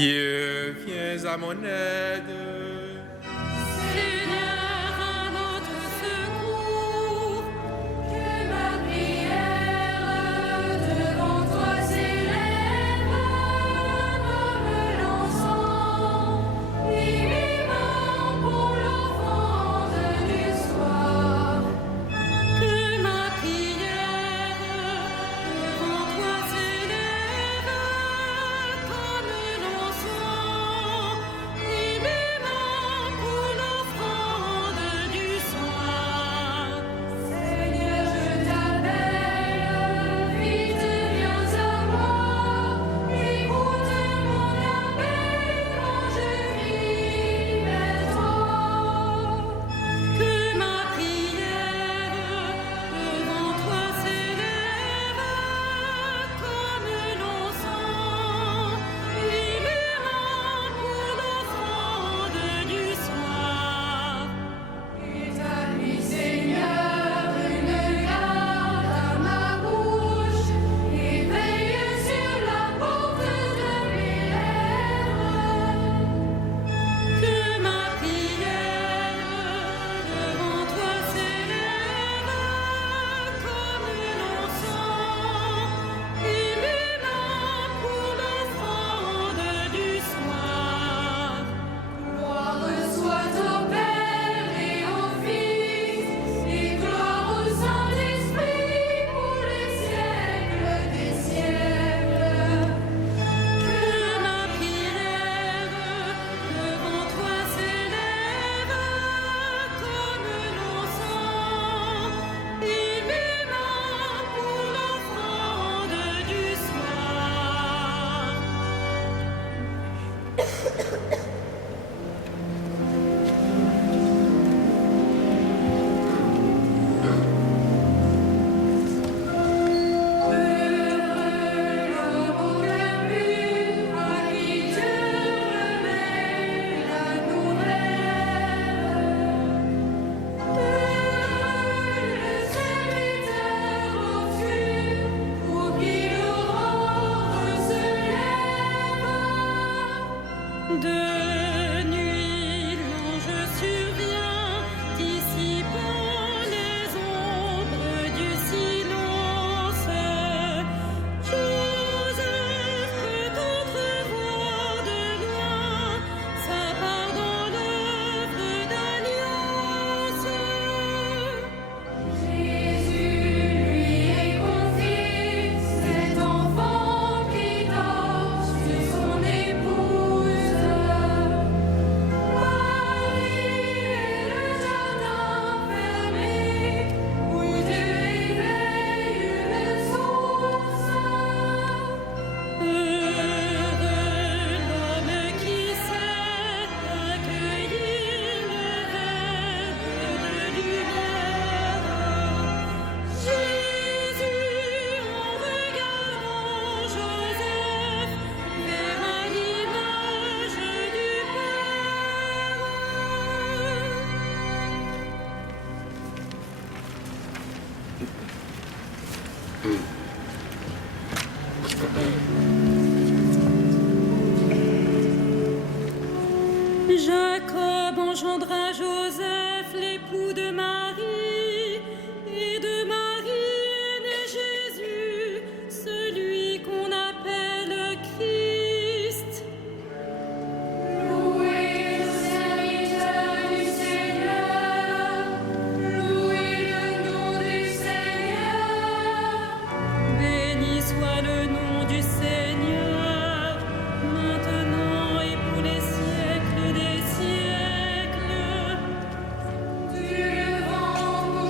Dieu, viens à mon aide. Seigneur, à notre secours, que ma prière devant toi s'élève comme l'encens, vivant pour l'offrande du soir. Que ma prière devant toi s'élève comme l'encens, vivant pour l'offrande du soir. Seigneur, je t'appelle, vite viens à moi, écoute mon appel quand je crie vers toi. Que ma prière devant toi s'élève comme l'encens, vivant pour l'offrande du soir. Établis, Seigneur, une garde à ma bouche, et veille sur la porte de mes lèvres. Que ma prière devant toi s'élève comme l'encens, vivant pour l'offrande du soir. Gloire soit au Père et au Fils, et gloire au Saint-Esprit pour les siècles des siècles. Que ma prière devant toi s'élève comme l'encens, vivant pour l'offrande du soir. L'homme au cœur pur, à qui Dieu remet la nouvelle. Le serviteur obscur, pour qui l'aurore se lève. De nuit, l'ange survient, dissipant les ombres du silence. Joseph peut entrevoir de loin sa part dans l'œuvre d'alliance. Jésus lui est confié, cet enfant qui dort sur son épouse. Marie est le jardin fermé, où Dieu éveille une source. Heureux l'homme qui sait accueillir le verbe de lumière. Jésus, en regardant Joseph, verra l'image du Père. Jacob engendra Joseph, l'époux de Marie, et de Marie est né Jésus, celui qu'on appelle Christ. Louez le serviteur du Seigneur, louez le nom du Seigneur. Béni soit le nom du Seigneur, maintenant et pour les siècles des siècles. Du vent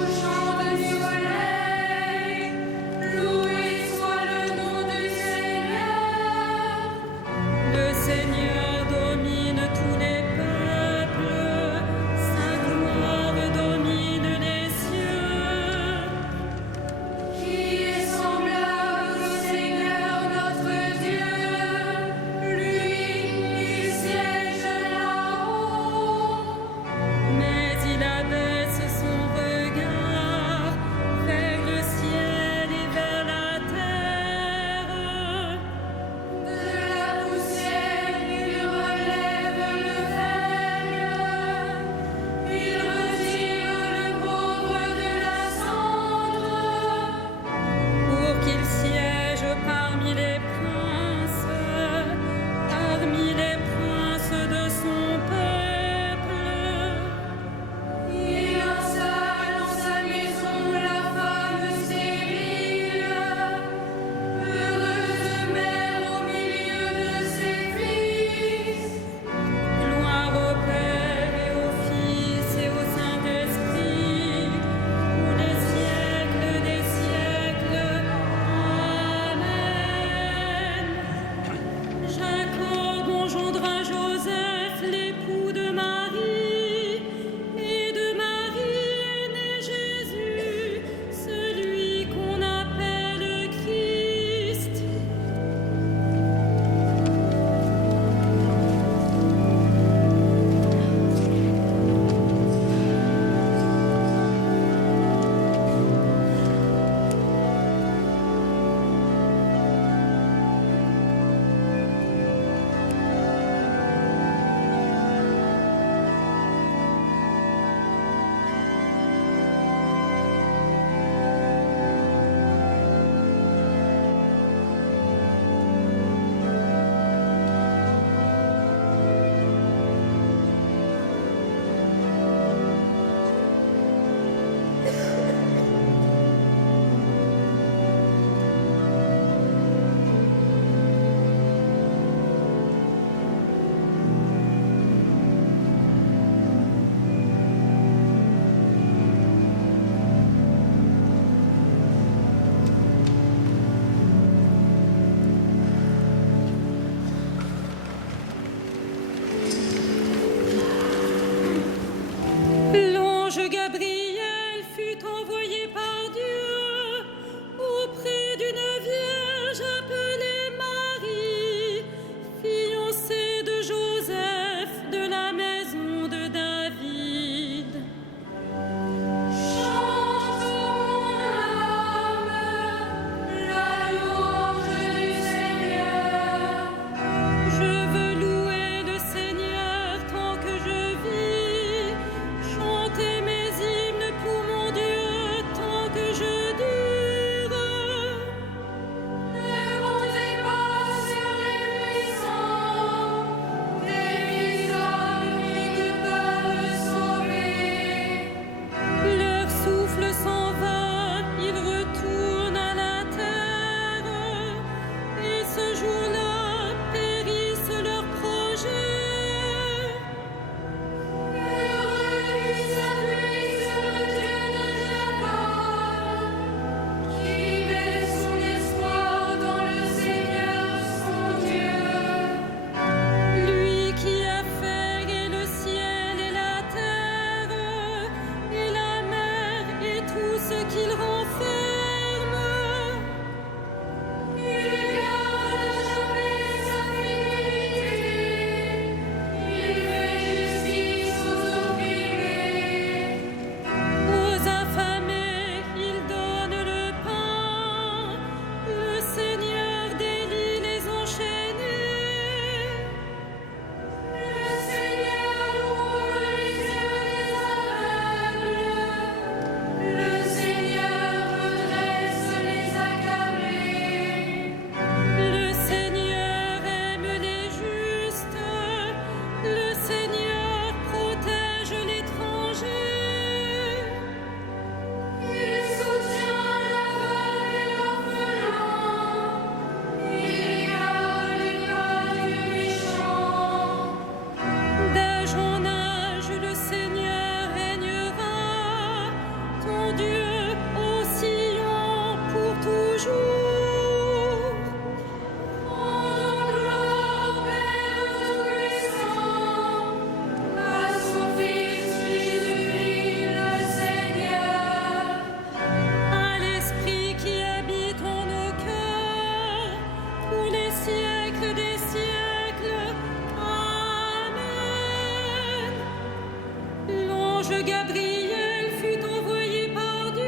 l'ange Gabriel fut envoyé par Dieu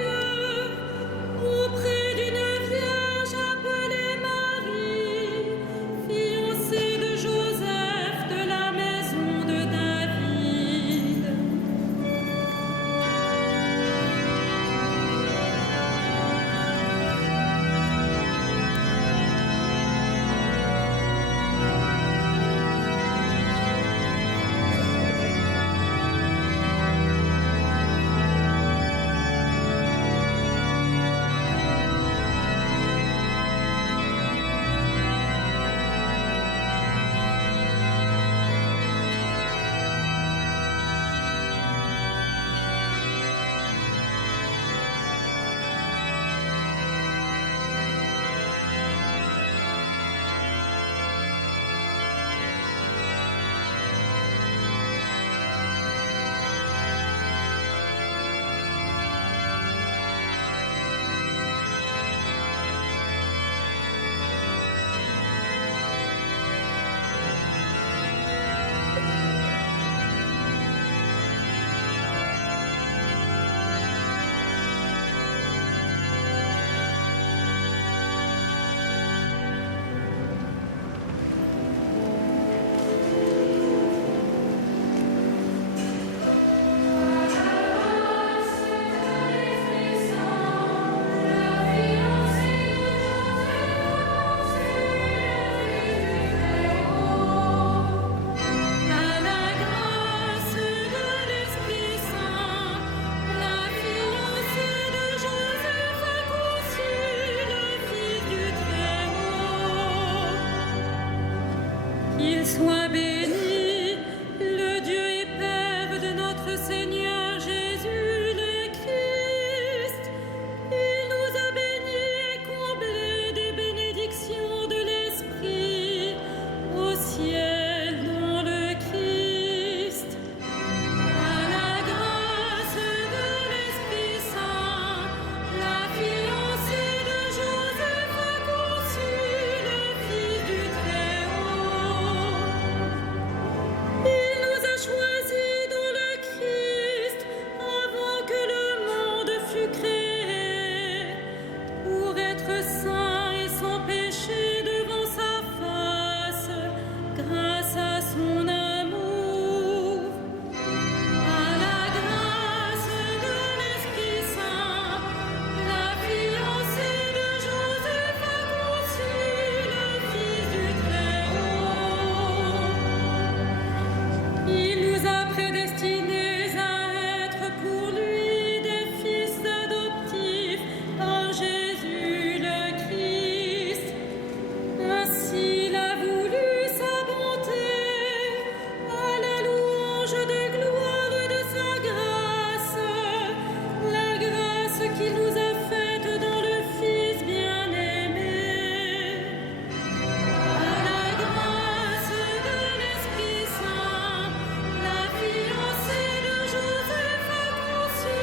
auprès d'une vierge appelée Marie, fiancée de Joseph de la maison de David. Qu'il soit béni, le Dieu et Père de notre Seigneur Jésus le Christ. Il nous a bénis et comblés des bénédictions de l'Esprit au ciel dans le Christ. À la grâce de l'Esprit Saint, la fiancée de Joseph a conçu le Fils du Très-Haut. Il nous a choisis dans le Christ avant que le monde fût créé, pour être saints et sans péché devant sa face, grâce à son amour. À la grâce de l'Esprit Saint, la fiancée de Joseph a conçu le Fils du Très-Haut. Il nous a prédestinés à être pour lui des fils adoptifs par Jésus le Christ. Ainsi l'a voulu sa bonté, à la louange des gloires de sa grâce, la grâce qu'il nous a faite dans le Fils bien-aimé. À la grâce de l'Esprit Saint, la fiancée de Joseph a conçu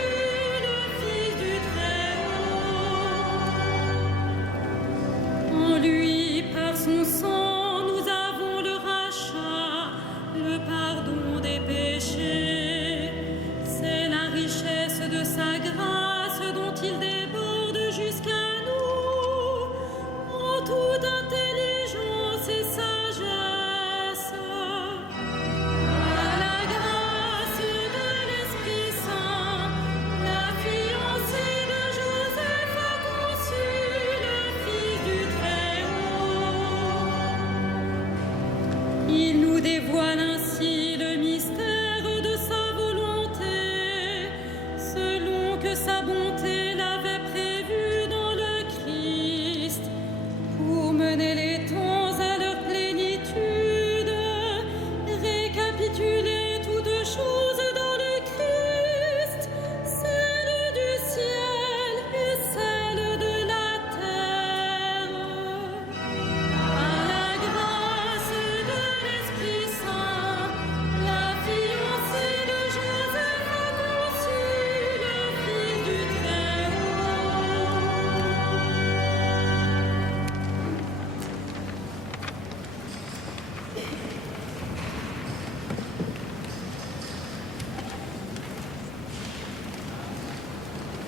le Fils du Très-Haut. En lui, par son sang, nous avons le rachat, le pardon des péchés.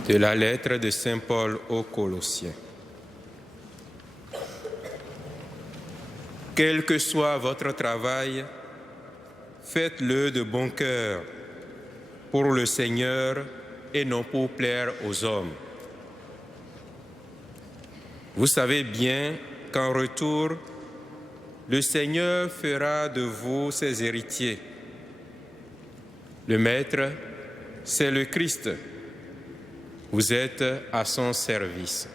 De la lettre de Saint Paul aux Colossiens. Quel que soit votre travail, faites-le de bon cœur, pour le Seigneur et non pour plaire aux hommes. Vous savez bien qu'en retour, le Seigneur fera de vous ses héritiers. Le Maître, c'est le Christ. Vous êtes à son service.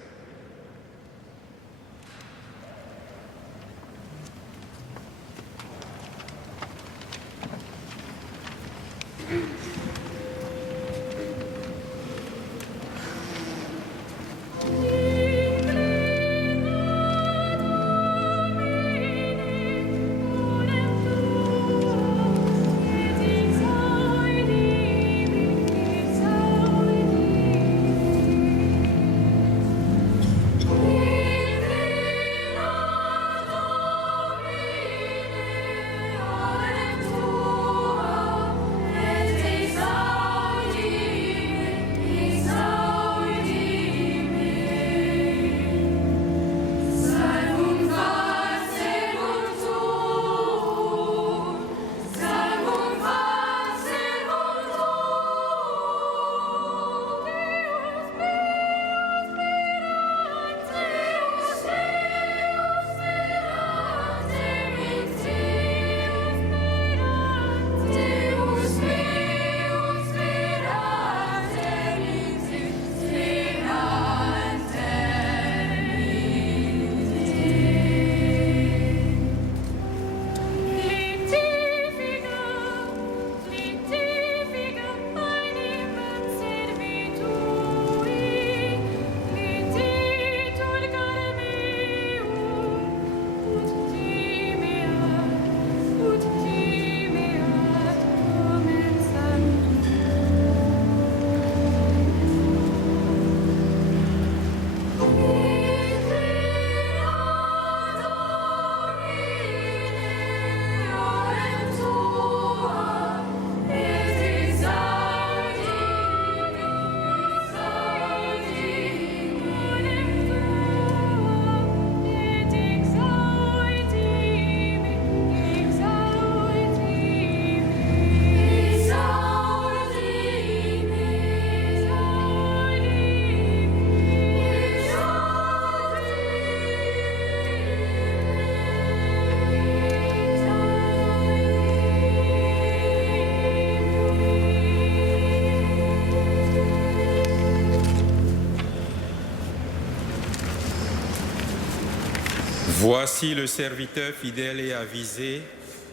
Voici le serviteur fidèle et avisé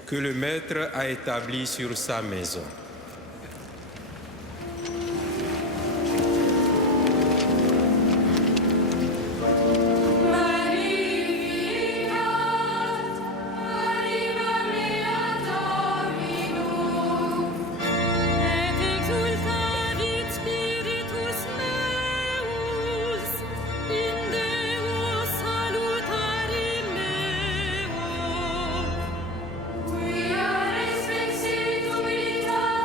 que le Maître a établi sur sa maison. We are expecting to be done.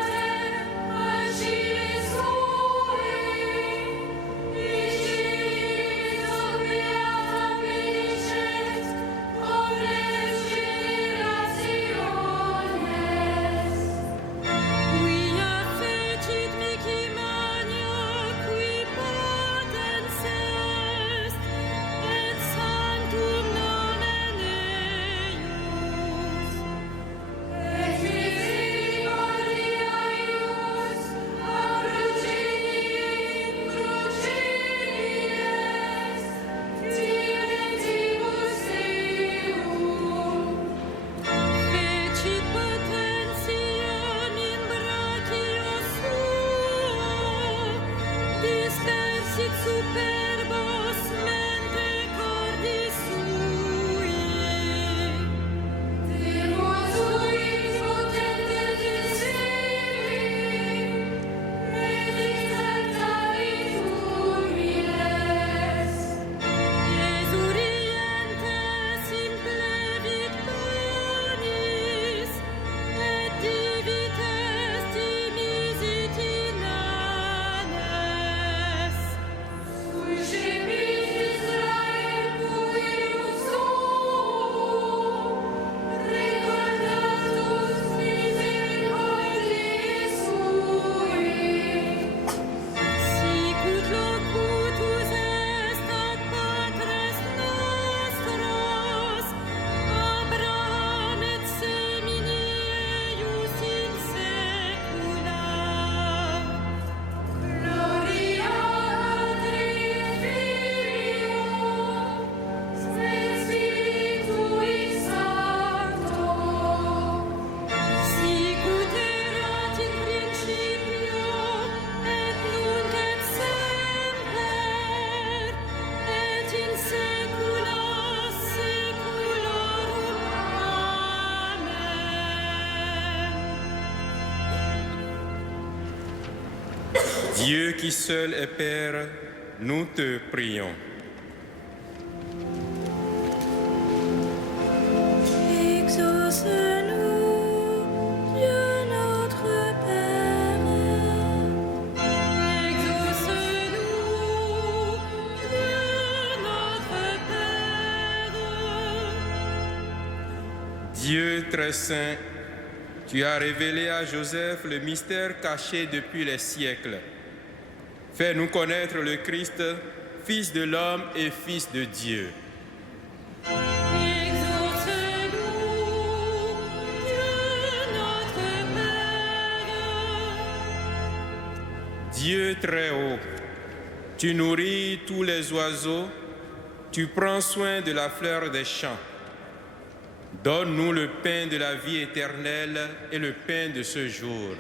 Dieu qui seul est Père, nous te prions. Exauce-nous, Dieu notre Père. Exauce-nous, Dieu notre Père. Dieu très saint, tu as révélé à Joseph le mystère caché depuis les siècles. Fais-nous connaître le Christ, Fils de l'homme et Fils de Dieu. Exauce-nous, Dieu notre Père. Dieu très haut, tu nourris tous les oiseaux, tu prends soin de la fleur des champs. Donne-nous le pain de la vie éternelle et le pain de ce jour.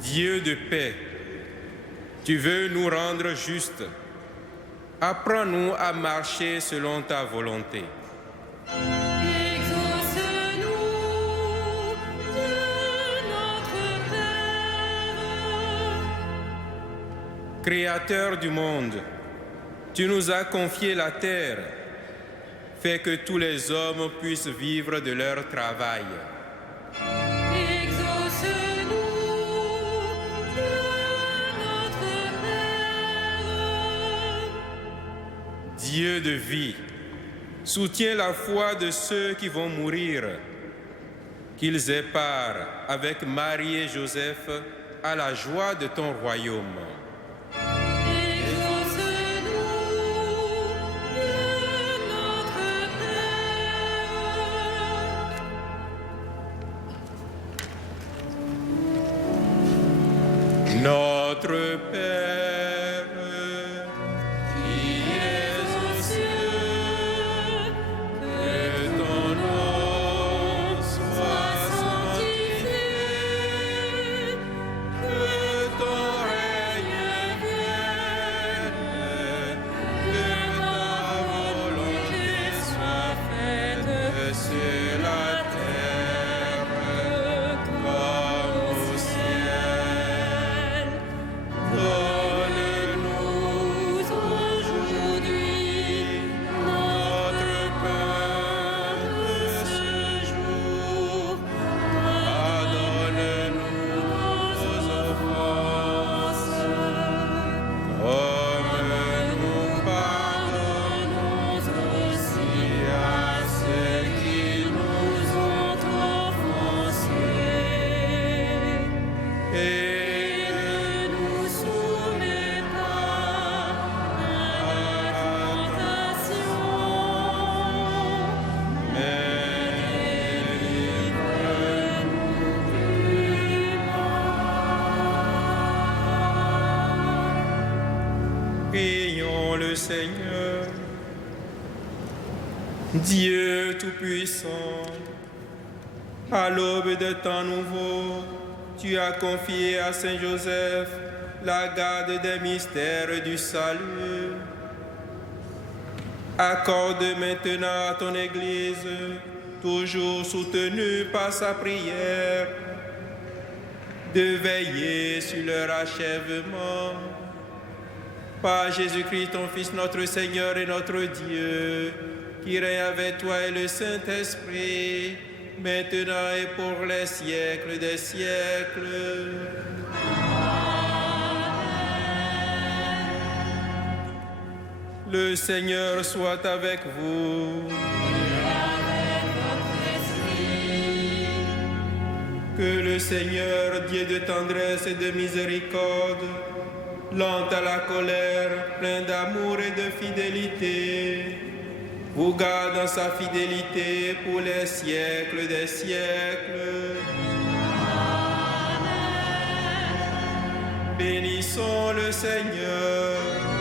Dieu de paix, tu veux nous rendre justes. Apprends-nous à marcher selon ta volonté. Exauce-nous, Dieu notre Père. Créateur du monde, tu nous as confié la terre. Fais que tous les hommes puissent vivre de leur travail. Dieu de vie, soutiens la foi de ceux qui vont mourir, qu'ils aient part avec Marie et Joseph à la joie de ton royaume. Exauce-nous, Dieu notre Père. Notre Père, prions le Seigneur. Dieu Tout-Puissant, à l'aube de temps nouveau, tu as confié à Saint Joseph la garde des mystères du salut. Accorde maintenant à ton Église, toujours soutenue par sa prière, de veiller sur leur achèvement. Par Jésus-Christ, ton Fils, notre Seigneur et notre Dieu, qui règne avec toi et le Saint-Esprit, maintenant et pour les siècles des siècles. Le Seigneur soit avec vous. Que le Seigneur, Dieu de tendresse et de miséricorde, lent à la colère, plein d'amour et de fidélité, vous garde dans sa fidélité pour les siècles des siècles. Amen. Bénissons le Seigneur.